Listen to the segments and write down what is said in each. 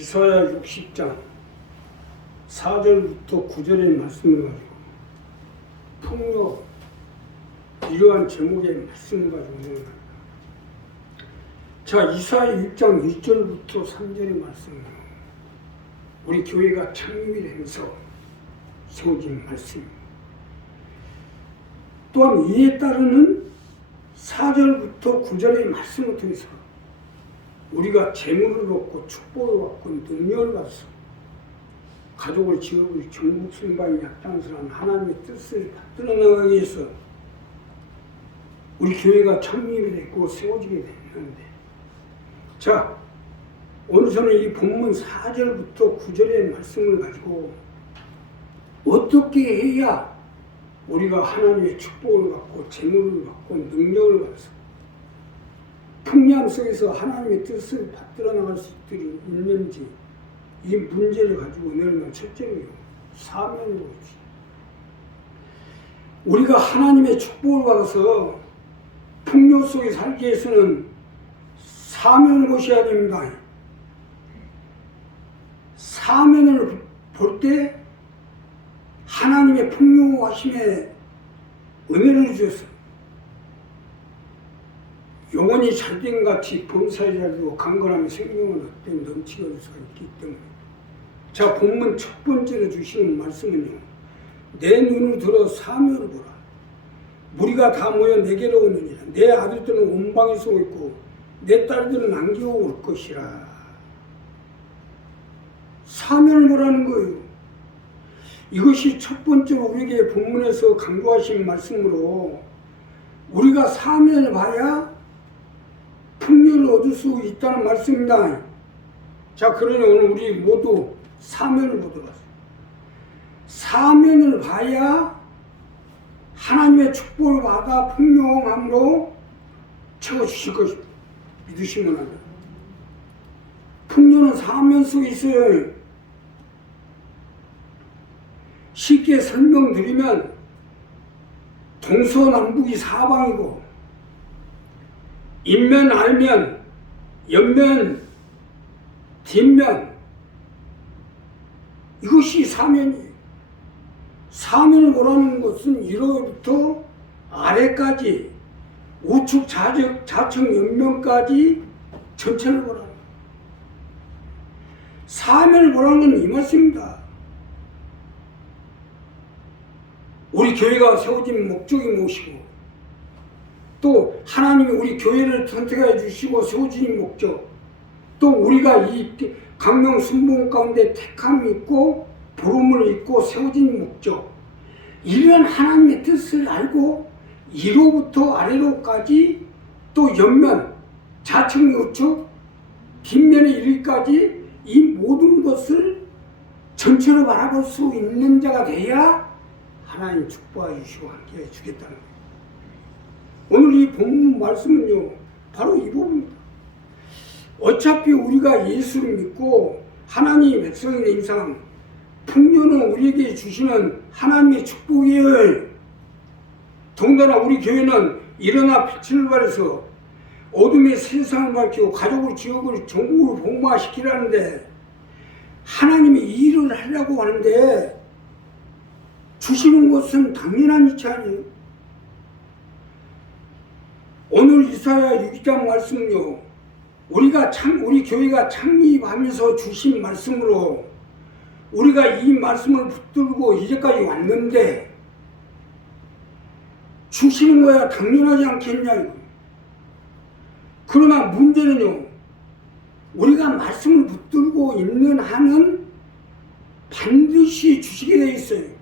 이사야 60장 4절부터 9절의 말씀을 가지고 폭력 이러한 제목의 말씀을 가지고 오늘 자 이사야 6장 1절부터 3절의 말씀은 우리 교회가 창립이 되면서 세워진 말씀입니다. 또한 이에 따르는 4절부터 9절의 말씀을 통해서 우리가 재물을 얻고 축복을 받고 능력을 받아서 가족을 지역을 전국 승방에 약장스러운 하나님의 뜻을 받들어 나가기 위해서 우리 교회가 창립이 됐고 세워지게 됐는데 자 오늘 저는 이 본문 4절부터 9절의 말씀을 가지고 어떻게 해야 우리가 하나님의 축복을 받고 재물을 받고 능력을 받아서 풍요함 속에서 하나님의 뜻을 받들어 나갈 수 있는지 이 문제를 가지고 오늘은 첫째로요 사명으로 우리가 하나님의 축복을 받아서 풍요 속에 살기 위해서는 사명을 보셔야 됩니다. 사명을 볼 때 하나님의 풍요하심에 은혜를 주셔서 영혼이 잘된 같이 범사에 잘되고 강건하며 생명은 헛된 넘치게 될 수가 있기 때문에 자 본문 첫 번째로 주시는 말씀은요 내 눈을 들어 사명을 보라 무리가 다 모여 내게로 오느니라 내 아들들은 온방에 쏘고 있고 내 딸들은 안기고 올 것이라 사명을 보라는 거예요. 이것이 첫 번째로 우리에게 본문에서 강조하신 말씀으로 우리가 사명을 봐야 풍요를 얻을 수 있다는 말씀입니다. 자 그러니 오늘 우리 모두 사명을 보도록 하세요. 사명을 봐야 하나님의 축복을 받아 풍요함으로 채워주실 것입니다. 믿으시면 합니다. 풍요는 사명 속에 있어요. 쉽게 설명드리면 동서남북이 사방이고 인면 알면 옆면 뒷면 이것이 사면이에요. 사면을 보라는 것은 위로부터 아래까지 우측 좌측 옆면까지 전체를 보라는 거예요. 사면을 보라는 건 이 말씀입니다. 우리 교회가 세워진 목적이 무엇이고 또 하나님이 우리 교회를 선택해 주시고 세워진 목적 또 우리가 이 강명 순봉 가운데 택함이 있고 부름을 입고 세워진 목적 이런 하나님의 뜻을 알고 위로부터 아래로까지 또 옆면 좌측 우측 뒷면에 이르기까지 이 모든 것을 전체로 바라볼 수 있는 자가 돼야 하나님 축복해 주시고 함께해 주겠다는 거예요. 오늘 이 본문 말씀은요 바로 이 부분입니다. 어차피 우리가 예수를 믿고 하나님의 백성이 된 이상 풍요는 우리에게 주시는 하나님의 축복이에요. 더군다나 우리 교회는 일어나 빛을 발해서 어둠의 세상을 밝히고 가족을 지역을 전국을 복마시키라는데 하나님이 이 일을 하려고 하는데 주시는 것은 당연한 이치 아니에요. 오늘 이사야 6장 말씀은요 우리 교회가 창립하면서 주신 말씀으로 우리가 이 말씀을 붙들고 이제까지 왔는데 주시는 거야 당연하지 않겠냐 이거. 그러나 문제는요 우리가 말씀을 붙들고 있는 한은 반드시 주시게 되어 있어요.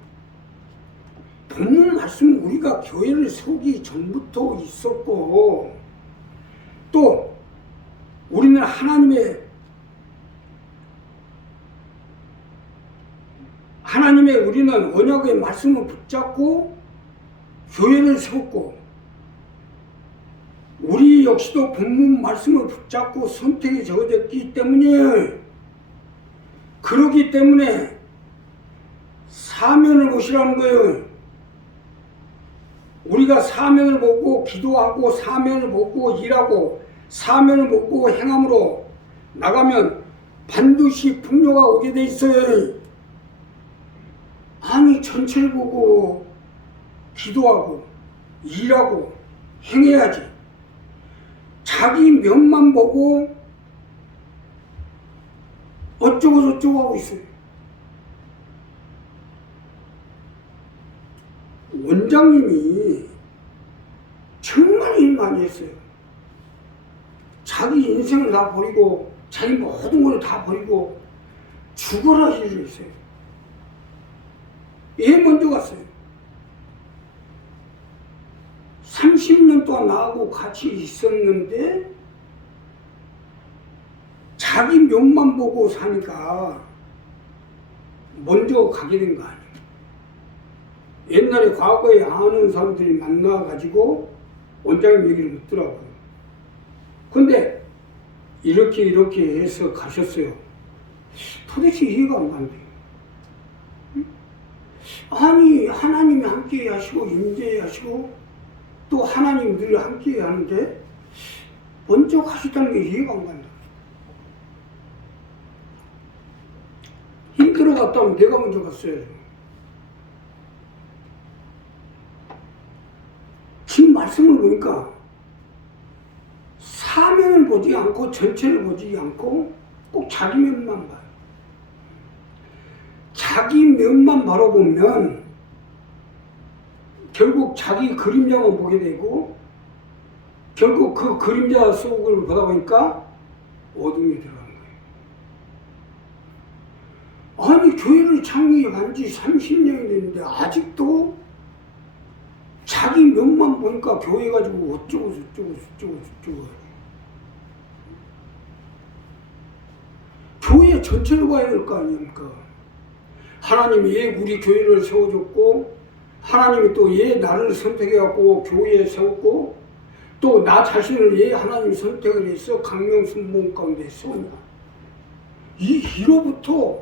본문 말씀은 우리가 교회를 세우기 전부터 있었고 또 우리는 하나님의 우리는 언약의 말씀을 붙잡고 교회를 세웠고 우리 역시도 본문 말씀을 붙잡고 선택이 저어졌기 때문에 그러기 때문에 사면을 보시라는 거예요. 우리가 사면을 보고 기도하고 사면을 보고 일하고 사면을 보고 행함으로 나가면 반드시 풍요가 오게 돼 있어요. 아니 전체를 보고 기도하고 일하고 행해야지. 자기 면만 보고 어쩌고 저쩌고 하고 있어요. 원장님이 정말 일 많이 했어요. 자기 인생을 다 버리고 자기 모든 걸 다 버리고 죽어라 일을 했어요. 얘 먼저 갔어요. 30년 동안 나하고 같이 있었는데 자기 면만 보고 사니까 먼저 가게 된 거 아니에요. 옛날에 과거에 아는 사람들이 만나가지고 원장님 얘기를 묻더라고요. 근데 이렇게 해서 가셨어요. 도대체 이해가 안 간대요. 아니 하나님이 함께 하시고 임재하시고 또 하나님 늘 함께 하는데 먼저 가셨다는 게 이해가 안 간다. 힘들어 갔다면 내가 먼저 갔어야죠. 지금 말씀을 보니까 사면을 보지 않고 전체를 보지 않고 꼭 자기 면만 봐요. 자기 면만 바라보면 결국 자기 그림자만 보게 되고 결국 그 그림자 속을 보다 보니까 어둠이 들어가는 거예요. 아니 교회를 창립한 지 30년이 됐는데 아직도 자기 면만 보니까 교회 가지고 어쩌고 저쩌고 교회 전체를 봐야 될 거 아닙니까? 하나님이 왜 우리 교회를 세워줬고 하나님이 또 왜 나를 선택해갖고 교회에 세웠고 또 나 자신을 왜 하나님이 선택을 해서 강명순봉 가운데 세웠냐. 이로부터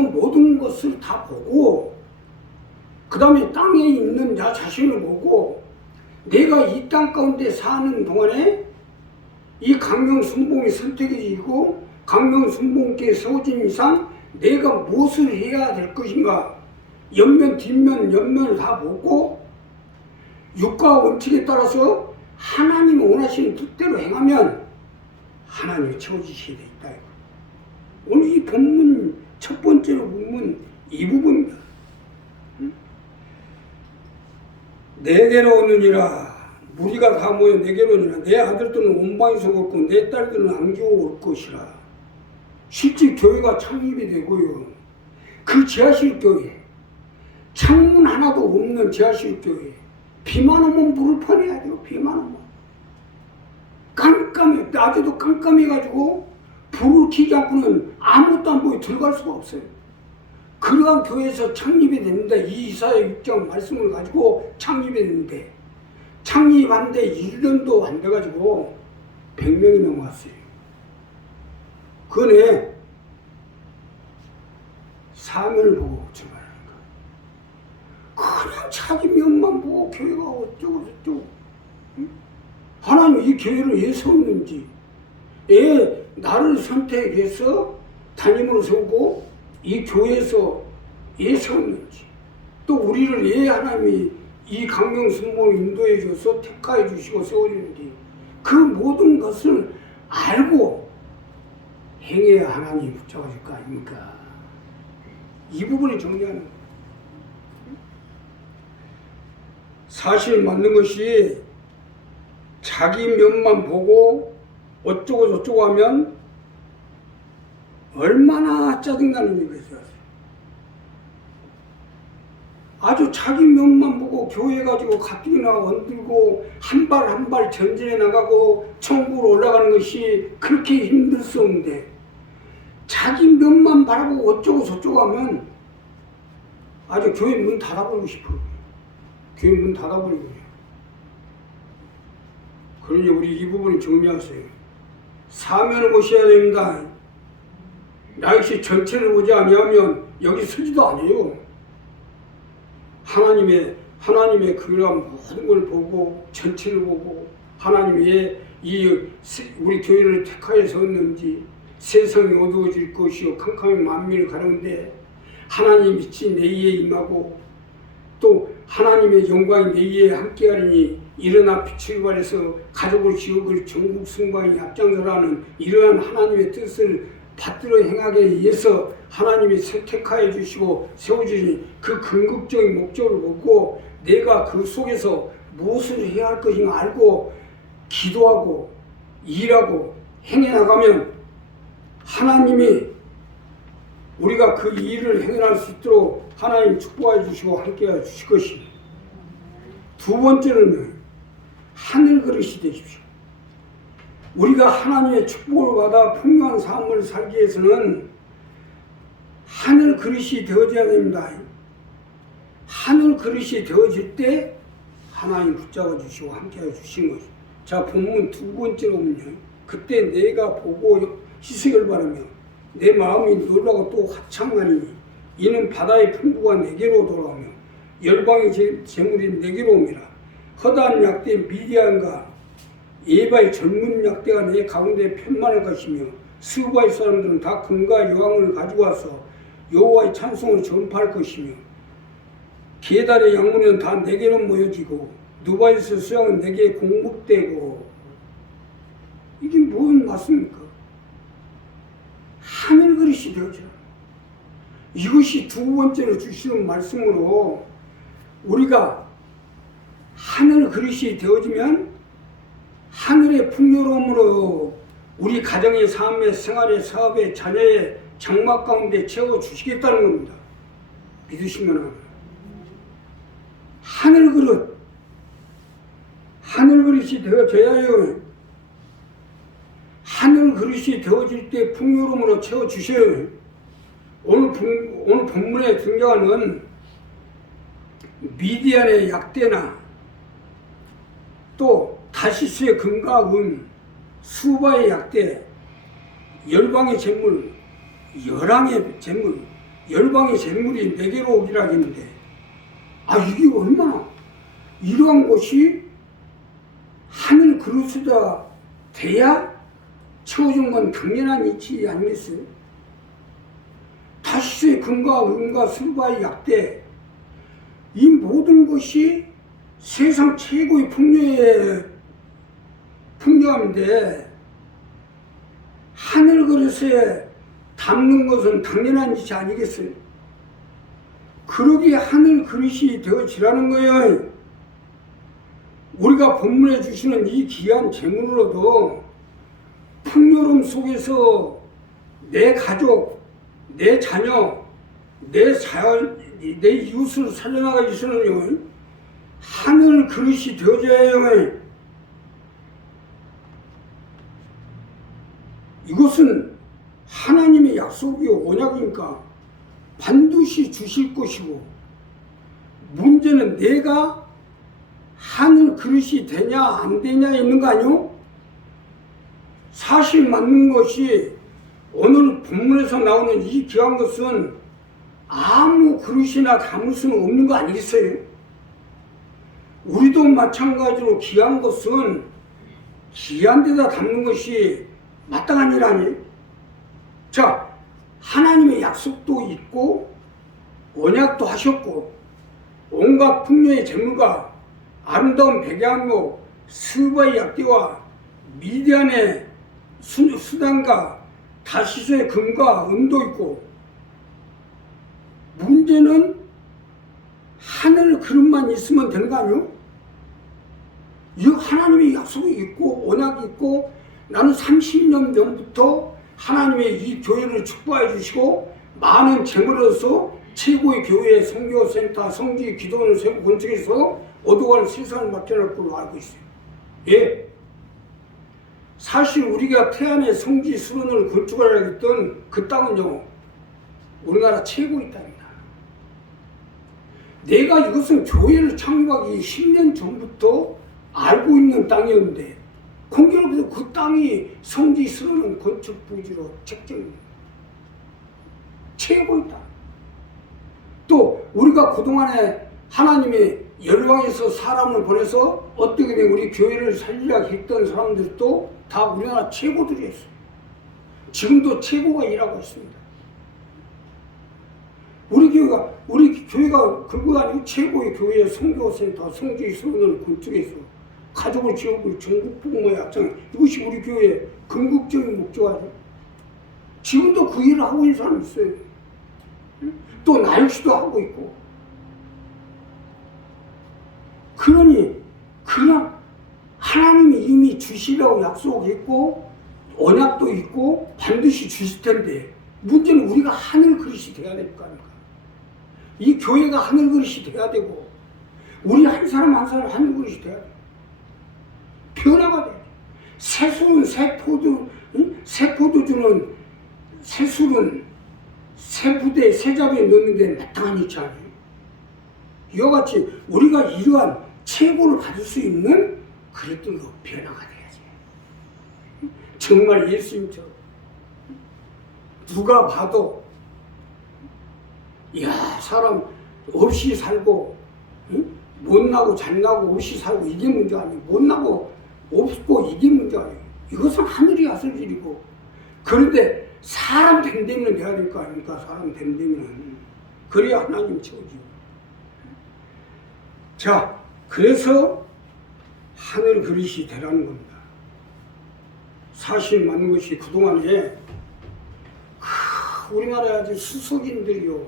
모든 것을 다 보고 그 다음에 땅에 있는 나 자신을 보고 내가 이 땅 가운데 사는 동안에 이 강명순봉이 선택이고 강명순봉께 세워진 이상 내가 무엇을 해야 될 것인가 옆면 뒷면 옆면을 다 보고 육과 원칙에 따라서 하나님이 원하시는 뜻대로 행하면 하나님이 채워주시게 돼 있다. 오늘 이 본문 첫 번째로 본문 이 부분입니다. 내게로 오느니라 무리가 다 모여 내게로 오느니라 내 아들들은 온방에서 올 것고 내 딸들은 안겨오 올 것이라. 실제 교회가 창립이 되고요. 그 지하실 교회 창문 하나도 없는 지하실 교회 비만 오면 물을 퍼내야 돼요. 비만 오면 깜깜해 낮에도 깜깜해가지고 불을 켜지 않고는 아무것도 안 보여 들어갈 수가 없어요. 그러한 교회에서 창립이 됐는데 이 이사야 6장 말씀을 가지고 창립이 됐는데 창립한데 1년도 안 돼가지고 100명이 넘어갔어요. 그네 사면을 보고 출발하는 거야. 그냥 자기 면만 보고 교회가 어쩌고 저쩌고 하나님 이 교회를 왜 세웠는지 왜 나를 선택해서 담임으로 세우고 이 교회에서 왜 세웠는지 또 우리를 왜 하나님이 이 강명순봉을 인도해 줘서 택하해 주시고 세워주는지 그 모든 것을 알고 행해야 하나님이 붙잡아줄 거 아닙니까? 이 부분을 정리하는 거예요. 사실 맞는 것이 자기 면만 보고 어쩌고 저쩌고 하면 얼마나 짜증나는 일이겠어요. 아주 자기 면만 보고 교회 가지고 가뜩이나 원들고 한 발 한 발 전진해 나가고 천국으로 올라가는 것이 그렇게 힘들 수 없는데 자기 면만 바라보고 어쩌고 저쩌고 하면 아주 교회 문 닫아버리고 싶어요. 교회 문 닫아버리고 그래요. 그러니 우리 이 부분을 정리하세요. 사면을 보셔야 됩니다. 나 역시 전체를 보지 아니하면 여기 서지도 않아요. 하나님의 그런 모든 걸 보고 전체를 보고 하나님이 이 우리 교회를 택하여 세웠는지 세상이 어두워질 것이요 캄캄히 만민을 가려운데 하나님 빛이 내 위에 임하고 또 하나님의 영광이 내 위에 함께하리니 일어나 빛을 발해서 가족을 지역을 전국 승방에 앞장서라는 이러한 하나님의 뜻을 받들어 행하기 위해서 하나님이 선택하여 주시고 세워주니 그 궁극적인 목적을 보고 내가 그 속에서 무엇을 해야 할 것인가 알고 기도하고 일하고 행해 나가면 하나님이 우리가 그 일을 행할 수 있도록 하나님 축복해 주시고 함께해 주실 것입니다. 두 번째는 하늘 그릇이 되십시오. 우리가 하나님의 축복을 받아 풍요한 삶을 살기 위해서는 하늘 그릇이 되어져야 됩니다. 하늘 그릇이 되어질 때 하나님 붙잡아 주시고 함께해 주신 것입니다. 자, 본문 두 번째로 보면 그때 내가 보고 희색을 바라며 내 마음이 놀라고 또 합창하니 이는 바다의 풍부가 내게로 돌아오며 열방의 재물이 내게로 옵니다. 허다한 약대 미디안과 에바의 젊은 약대가 내 가운데 편만할 것이며 스바의 사람들은 다 금과 여왕을 가지고 와서 여호와의 찬송을 전파할 것이며 게달의 양문은 다 내게로 모여지고 누바에서 수양은 내게 공급되고 이게 뭔 말씀입니까? 하늘 그릇이 되어져. 이것이 두 번째로 주시는 말씀으로 우리가 하늘 그릇이 되어지면 하늘의 풍요로움으로 우리 가정의 삶의 생활의 사업의 자녀의 장막 가운데 채워주시겠다는 겁니다. 믿으시면 합니다. 하늘 그릇이 되어져야 해요. 하늘 그릇이 되어질 때 풍요로움으로 채워주셔요. 오늘 본문에 등장하는 미디안의 약대나 또 다시스의 금과 은, 수바의 약대, 열방의 재물, 열왕의 재물, 열방의 재물이 내게로 오기라 했는데 이게 얼마나 이러한 것이 하늘 그릇이다 돼야 채워준 건 당연한 이치 아니겠어요? 다시스의 금과 은과 수바의 약대 이 모든 것이 세상 최고의 풍요함인데 하늘 그릇에 담는 것은 당연한 짓이 아니겠어요? 그러기에 하늘 그릇이 되어지라는 거예요. 우리가 본문에 주시는 이 귀한 재물로도 풍요로움 속에서 내 가족, 내 자녀, 내 이웃을 살려나가기 위해서는 하늘 그릇이 되어져야 해요. 이것은 하나님의 약속이 언약이니까 반드시 주실 것이고 문제는 내가 하늘 그릇이 되냐 안 되냐에 있는 거 아니요? 사실 맞는 것이 오늘 본문에서 나오는 이 귀한 것은 아무 그릇이나 담을 수는 없는 거 아니겠어요? 우리도 마찬가지로 귀한 것은 귀한 데다 담는 것이 마땅한 일 아니에요? 자, 하나님의 약속도 있고 언약도 하셨고 온갖 풍요의 재물과 아름다운 백양목, 스바의 약대와 미디안의 수단과 다시스의 금과 은도 있고 문제는 하늘 그릇만 있으면 되는 거 아니에요? 이 하나님의 약속이 있고 언약이 있고 나는 30년 전부터 하나님의 이 교회를 축복해 주시고 많은 재물로서 최고의 교회, 선교센터, 성지, 기도원을 세우고 건축해서 어두운 세상을 맡겨놓을 걸로 알고 있어요. 예. 사실 우리가 태안의 성지 수련을 건축하려고 했던 그 땅은요, 우리나라 최고의 땅입니다. 내가 이것은 교회를 창립하기 10년 전부터 알고 있는 땅이었는데 공교롭게도 그 땅이 성지 수련은 건축 부지로 책정입니다. 최고의 땅. 또 우리가 그동안에 하나님의 열방에서 사람을 보내서 어떻게든 우리 교회를 살리려고 했던 사람들도 다 우리나라 최고들이었어요. 지금도 최고가 일하고 있습니다. 우리 교회가 그거 아니고 최고의 교회 선교센터, 성주의 선언을 건축해서 가족을 지원을 전국 부모의 약장, 이것이 우리 교회의 궁극적인 목적이죠. 지금도 그 일을 하고 있는 사람이 있어요. 또 나육시도 하고 있고. 그러니 그냥 하나님이 이미 주시라고 약속했고 언약도 있고 반드시 주실 텐데, 문제는 우리가 하늘 그릇이 돼야 될 거 아닙니까? 이 교회가 하늘 그릇이 돼야 되고, 우리 한 사람 한 사람 하늘 그릇이 돼야 돼. 변화가 돼. 새술은 새포도주는 새술은 새 부대에 새 자루에 넣는데 마땅한 위치 아니에요. 이와 같이 우리가 이러한 최고를 받을 수 있는 그릇들로 변화가 돼야지. 정말 예수님처럼 누가 봐도 야, 사람 없이 살고 못나고 잘나고 없이 살고 이게 문제가 아니에요. 못나고 없고 이게 문제가 아니에요. 이것은 하늘이 하실 일이고, 그런데 사람 됨되면 돼야 될 거 아닙니까? 사람 됨되면 그래야 하나님 채워지고. 자, 그래서 하늘 그릇이 되라는 겁니다. 사실 맞는 것이 그동안에 우리나라에 아주 수석인들이요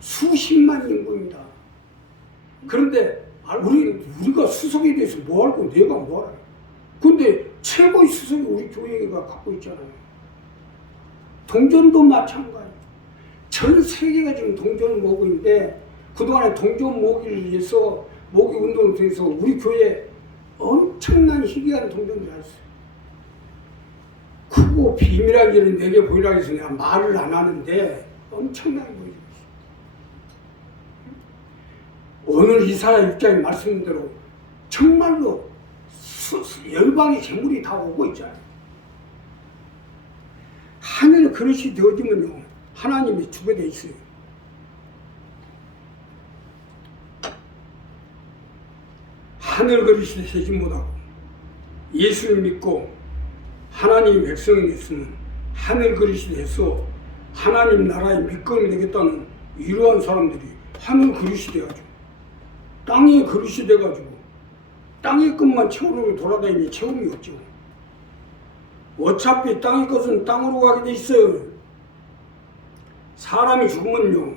수십만 인구입니다. 그런데 우리가 수석에 대해서 뭐 알고 내가 뭐 알아요? 근데 최고의 수석이 우리 교회가 갖고 있잖아요. 동전도 마찬가지예요. 전 세계가 지금 동전을 모으고 있는데, 그동안에 동전 모으기를 위해서 모으기 운동을 통해서 우리 교회에 엄청난 희귀한 동전들이 있어요. 크고 비밀한 일을 내게 보이라고 해서 내가 말을 안 하는데 엄청나게 보이고 있어요. 오늘 이사야 6장에 말씀한 대로 정말로 열방의 재물이 다 오고 있잖아요. 하늘 그릇이 되어지면요, 하나님이 주게 돼 있어요. 하늘 그릇이 되지 못하고 예수를 믿고 하나님의 백성이 됐으면 하늘 그릇이 돼서 하나님 나라의 밑거름이 되겠다는 이러한 사람들이 하늘 그릇이 돼가지고 땅의 그릇이 돼가지고 땅의 것만 채우려고 돌아다니니 채움이 없죠. 어차피 땅의 것은 땅으로 가게 돼 있어요. 사람이 죽으면요,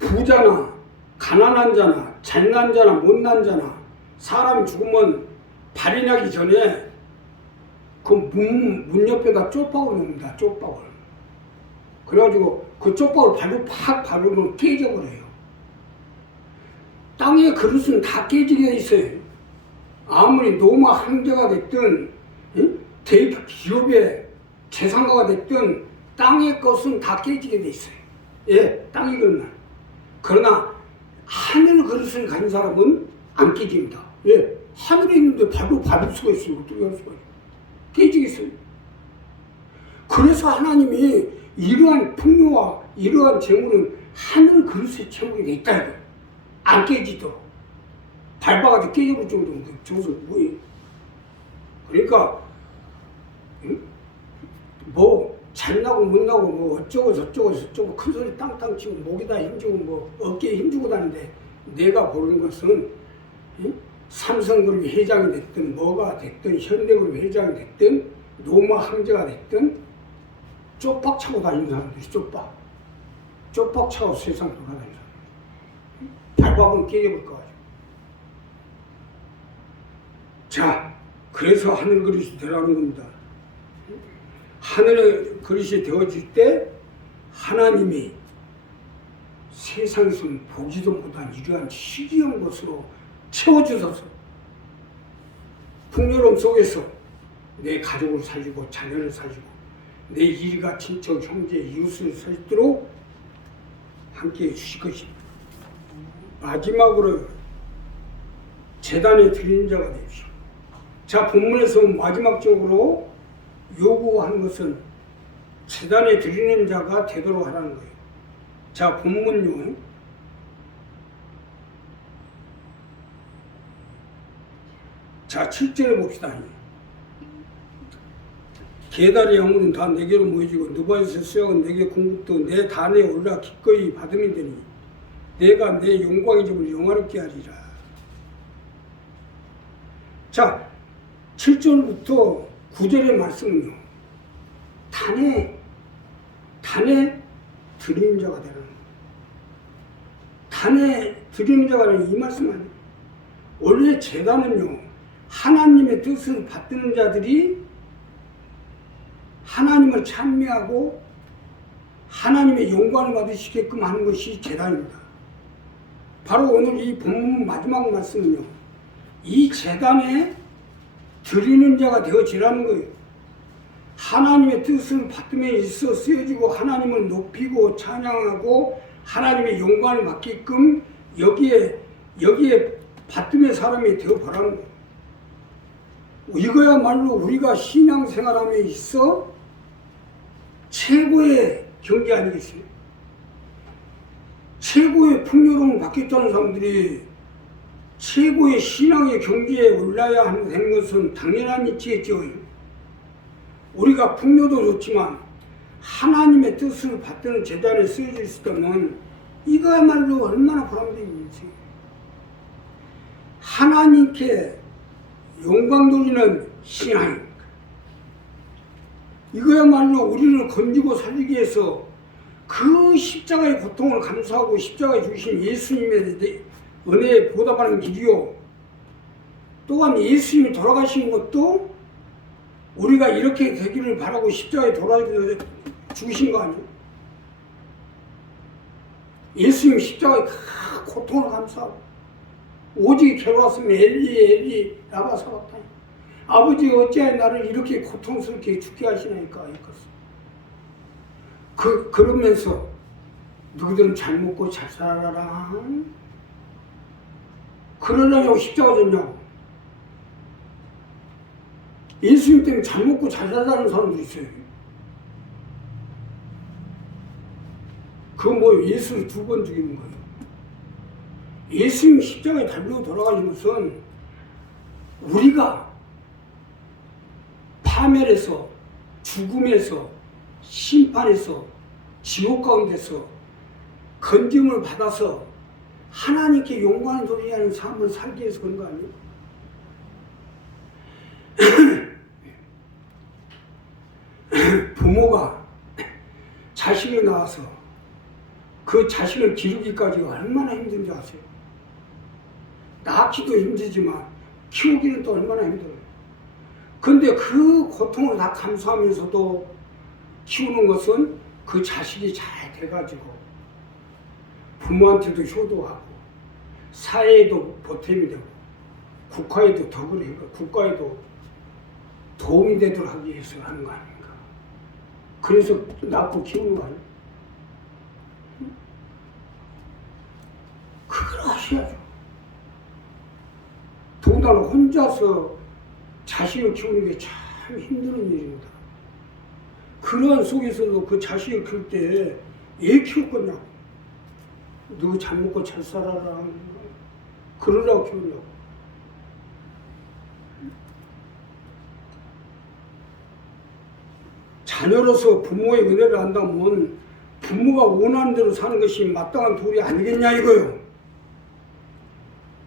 부자나 가난한 자나 잘난 자나 못난 자나 사람이 죽으면 발이 나기 전에 그 문 옆에다 쪽박을 놓습니다. 쪽박을. 그래가지고 그 쪽박을 발로 팍 밟으면 깨져버려요. 땅의 그릇은 다 깨지게 돼 있어요. 아무리 노마 황제가 됐든 대기업의 재산가가 됐든 땅의 것은 다 깨지게 돼 있어요. 예, 땅의 그릇만. 그러나 하늘 그릇을 가진 사람은 안 깨집니다. 예, 하늘에 있는데 발로 밟을 수가 있어요. 어떻게 할 수가 있어요? 깨지겠어요. 그래서 하나님이 이러한 풍요와 이러한 재물은 하늘 그릇에 채우게 돼 있다 이거예요. 안 깨지도록. 밟아가지고 깨져볼 정도는 저것은 뭐예요? 그러니까 뭐 잘나고 못나고 뭐 어쩌고 저쩌고 큰 소리 땅땅 치고 목에다 힘주고 뭐 어깨에 힘주고 다니는데, 내가 보는 것은 삼성그룹 회장이 됐든 뭐가 됐든 현대그룹 회장이 됐든 노마 황제가 됐든 쪽박 차고 다니는 사람들이 쪽박 차고 세상 돌아다니는 사람, 밟아보면 깨져볼 거 같아요. 자, 그래서 하늘 그릇이 되라는 겁니다. 하늘의 그릇이 되어질 때 하나님이 세상에서는 보지도 못한 이러한 희귀한 것으로 채워주셔서 풍요로움 속에서 내 가족을 살리고 자녀를 살리고 내 일가 친척 형제 이웃을 살도록 함께해 주실 것입니다. 마지막으로 제단에 드리는 자가 되십시오. 자, 본문에서 마지막적으로 요구하는 것은 제단에 드리는 자가 되도록 하라는 거예요. 자, 본문요. 자, 7절에 봅시다. 계달의 영혼은 다 내게로 모이지고 느바에서 수양은 내게 궁극도 내 단에 올라 기꺼이 받음이 되니 내가 내 영광의 집을 영화롭게 하리라. 자, 7절부터 9절의 말씀은요, 단에 드리는 자가 되는 거예요. 단에 드리는 자가 되는 이 말씀 아니에요. 원래 제단은요, 하나님의 뜻을 받드는 자들이 하나님을 찬미하고 하나님의 영광을 받으시게끔 하는 것이 제단입니다. 바로 오늘 이 본문 마지막 말씀은요, 이 제단에 드리는 자가 되어지라는 거예요. 하나님의 뜻을 받음에 있어 쓰여지고 하나님을 높이고 찬양하고 하나님의 영광을 받게끔 여기에 받음의 사람이 되어보라는 거예요. 이거야말로 우리가 신앙생활함에 있어 최고의 경계 아니겠어요? 최고의 풍요로움을 받겠다는 사람들이 최고의 신앙의 경지에 올라야 하는 것은 당연한 이치겠죠. 우리가 풍요도 좋지만 하나님의 뜻을 받드는 제단에 쓰여질 수 있다면 이거야말로 얼마나 보람된 일이지. 하나님께 영광 돌리는 신앙입니다. 이거야말로 우리를 건지고 살리기 위해서 그 십자가의 고통을 감수하고 십자가에 주신 예수님의 은혜에 보답하는 길이요. 또한 예수님이 돌아가신 것도 우리가 이렇게 되기를 바라고 십자가에 죽으신 거 아니에요? 예수님 십자가에 다 고통을 감수하고 오직 괴로웠으면 엘리 라마 사박다니, 아버지 어찌하여 나를 이렇게 고통스럽게 죽게 하시나이까 이것을. 그러면서 너희들은 잘 먹고 잘 살아라. 그러려고 십자가 졌냐고. 예수님 때문에 잘 먹고 잘 살라는 사람도 있어요. 그건 뭐 예수를 2번 죽이는 거예요. 예수님 십자가에 달려 돌아가신 것은 우리가 파멸에서, 죽음에서, 심판에서, 지옥 가운데서 건짐을 받아서 하나님께 영광을 돌리는 삶을 살기 위해서 그런 거 아니에요? 부모가 자식이 나와서 그 자식을 기르기까지 얼마나 힘든지 아세요? 낳기도 힘들지만 키우기는 또 얼마나 힘들어요. 근데 그 고통을 다 감수하면서도 키우는 것은 그 자식이 잘 돼가지고 부모한테도 효도하고 사회에도 보탬이 되고 국가에도 덕을 해고 국가에도 도움이 되도록 하기 위해서 하는 거 아닙니까? 그래서 낳고 키우는 거 아니에요? 그걸 하셔야죠. 더군다나 혼자서 자식을 키우는 게 참 힘든 일입니다. 그런 속에서도 그 자식을 키울 때 왜 키울 거냐고. 너 잘 먹고 잘 살아라. 그러라고 키우냐고. 자녀로서 부모의 은혜를 안다면 부모가 원하는 대로 사는 것이 마땅한 도리 아니겠냐 이거요.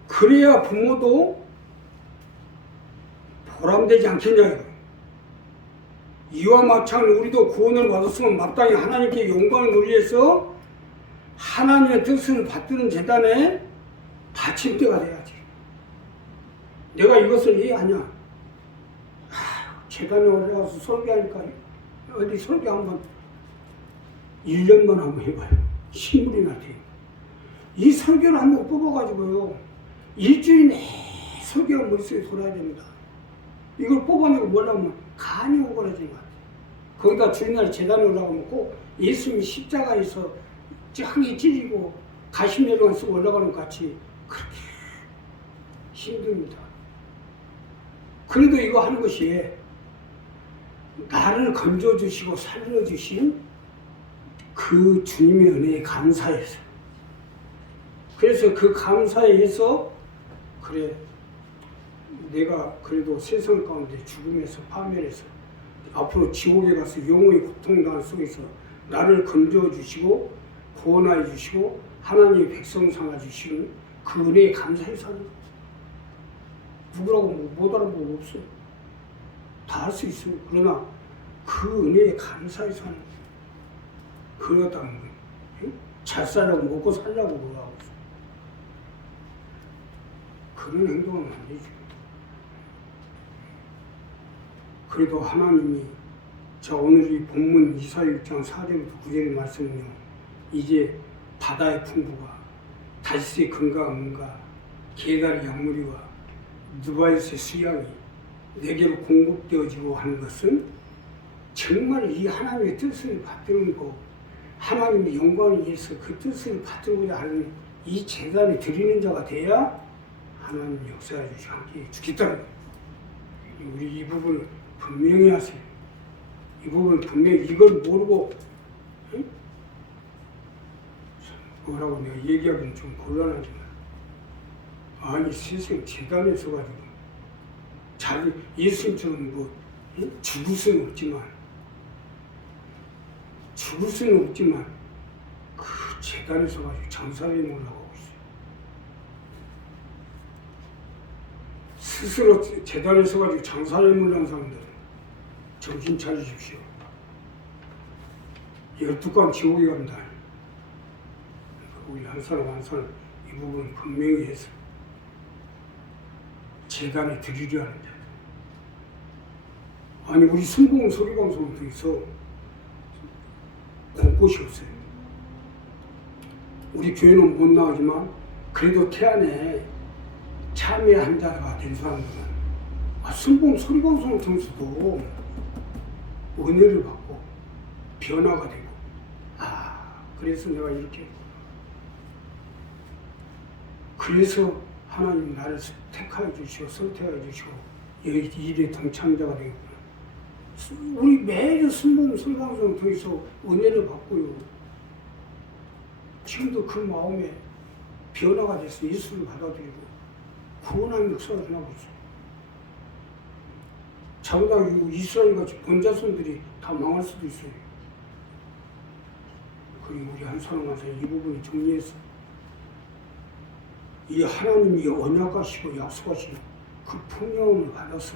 그래야 부모도 보람되지 않겠냐 이거. 이와 마찬가지로 우리도 구원을 받았으면 마땅히 하나님께 영광을 돌리해서 하나님의 뜻을 받드는 제단에 받침대가 돼야지. 내가 이것을 이해하냐? 제단에 올라가서 설교하니까 어디 설교 한번 1년만 한번 해봐요. 신물이나 돼요. 이 설교를 한번 뽑아가지고요, 일주일 내 설교가 머릿속에 돌아야 됩니다. 이걸 뽑아내고 뭐라면 간이 오그라지는 것 같아요. 거기다 주일날 제단에 올라가면 꼭 예수님이 십자가에서 향이 찢리고 가시면에만 쓰고 올라가는 것 같이 그렇게 힘듭니다. 그래도 이거 하는 것이 나를 건져주시고 살려주신 그 주님의 은혜에 감사해서, 그래서 그 감사에 의해서 그래 내가 그래도 세상 가운데 죽음에서 파멸해서 앞으로 지옥에 가서 영원히 고통당할 속에서 나를 건져 주시고 구원하여 주시고 하나님의 백성 삼아 주시는 그 은혜에 감사해 사는 거예요. 누구라고 못 알아보고 없어요. 다 할 수 있어요. 그러나 그 은혜에 감사해 사는 거예요. 그러다는 거예요. 잘 살려고 먹고 살려고 그러고 있어요. 그런 행동은 안 되죠. 그래도 하나님이 자 오늘 이 본문 이사야 6장 4절부터 9절의 말씀은요. 이제 바다의 풍부가 다시스의 금과 은과 게달의 양무리와 누바에서의 수양이 내게로 공급되어지고 하는 것은 정말 이 하나님의 뜻을 받들고 하나님의 영광을 위해서 그 뜻을 받들고자 하는 이 제단에 드리는 자가 돼야 하나님 역사해 주시고 함께 주겠다는 거예요. 우리 이 부분을 분명히 하세요. 이 부분 분명히 이걸 모르고 응? 뭐라고 내가 얘기하기는 좀 곤란하지만 아니 세상 재단에 서가지고 자기 예수님처럼 뭐 응? 죽을 수는 없지만 그 재단에 서가지고 장사에 올라가고 있어요. 스스로 재단에 서가지고 장사에 올라간 사람들 정신 차리십시오. 12간 지옥에 간다. 우리 한 사람 한 사람 이 부분 분명히 해서 재단에 드리려 하는 자. 아니 우리 순공 소리방송을 통해서 공 곳이 없어요. 우리 교회는 못 나가지만 그래도 태안에 참여한 자가 된 사람들은 순공 소리방송을 통해서도 은혜를 받고 변화가 되고 그래서 내가 이렇게 그래서 하나님 나를 택하여 주시고 선택하여 주시고 이 일에 동참자가 되겠구나. 우리 매일 순봉 설방송을 통해서 은혜를 받고요. 지금도 그 마음에 변화가 돼서 예수를 받아들이고 구원하는 역사가 일어나고 있어요. 자보다 이스라엘같이 본자손들이 다 망할 수도 있어요. 그리고 우리 한 사람 한 사람 이 부분을 정리해서 이 하나님이 언약하시고 약속하신 그 풍요함을 받아서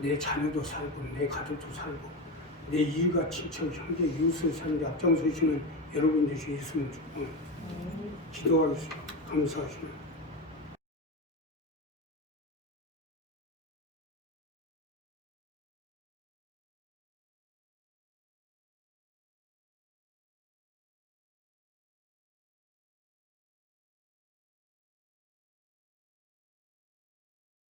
내 자녀도 살고 내 가족도 살고 내 일가 친척 형제 이웃을 사는 데 앞장서시는 여러분 되시겠으면 좋겠고 기도하겠습니다. 감사하십니다.